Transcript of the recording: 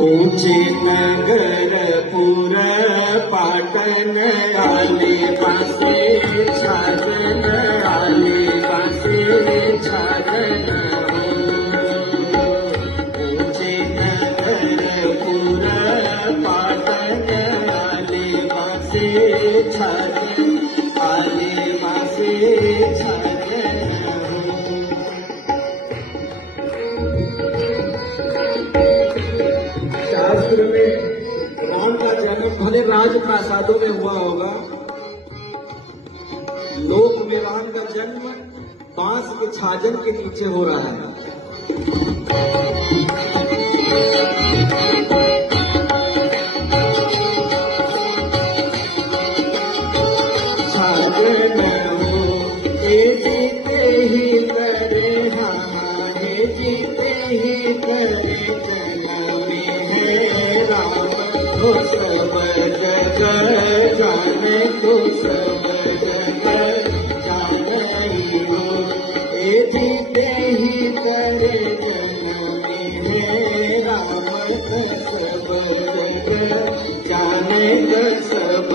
ऊंचे नगर पुर पाटण आले पासे छाजन आले पासे छाजन ऊंचे नगर पुर पाटण आले पासे छाजन आले पासे छाजन शास्त्र में राम का जन्म भले राजप्रासादों में हुआ होगा, लोक में राम का जन्म बांस के छाजन के नीचे हो रहा है। छाजन हो ए जीते ही करे हमारे जीते ही करे तो सब जग जाने तो सब जग जानी हो ए जीते ही करे जननी है राम सब जग जाने सब